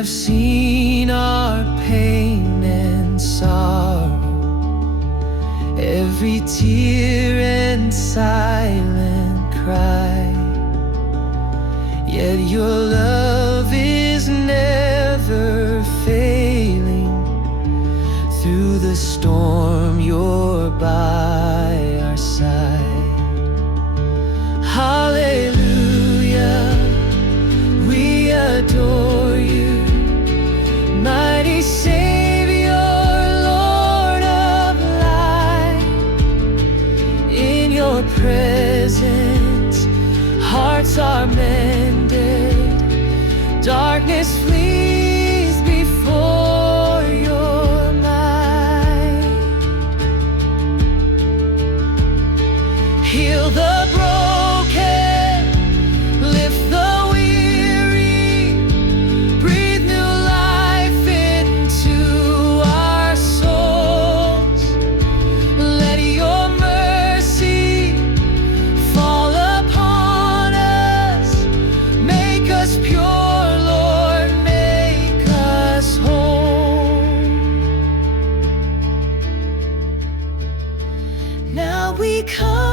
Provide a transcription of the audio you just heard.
have seen our pain and sorrow, every tear and silent cry. Yet your love is never failing. Through the storm, you're by our side. Hallelujah, we adore you, mighty Savior, Lord of light. In your presence, hearts are mended, darkness flees before your might. Heal the broken, lift the weary, breathe new life into our souls. Let your mercy fall upon us, make us pure, Lord, make us whole. Now we come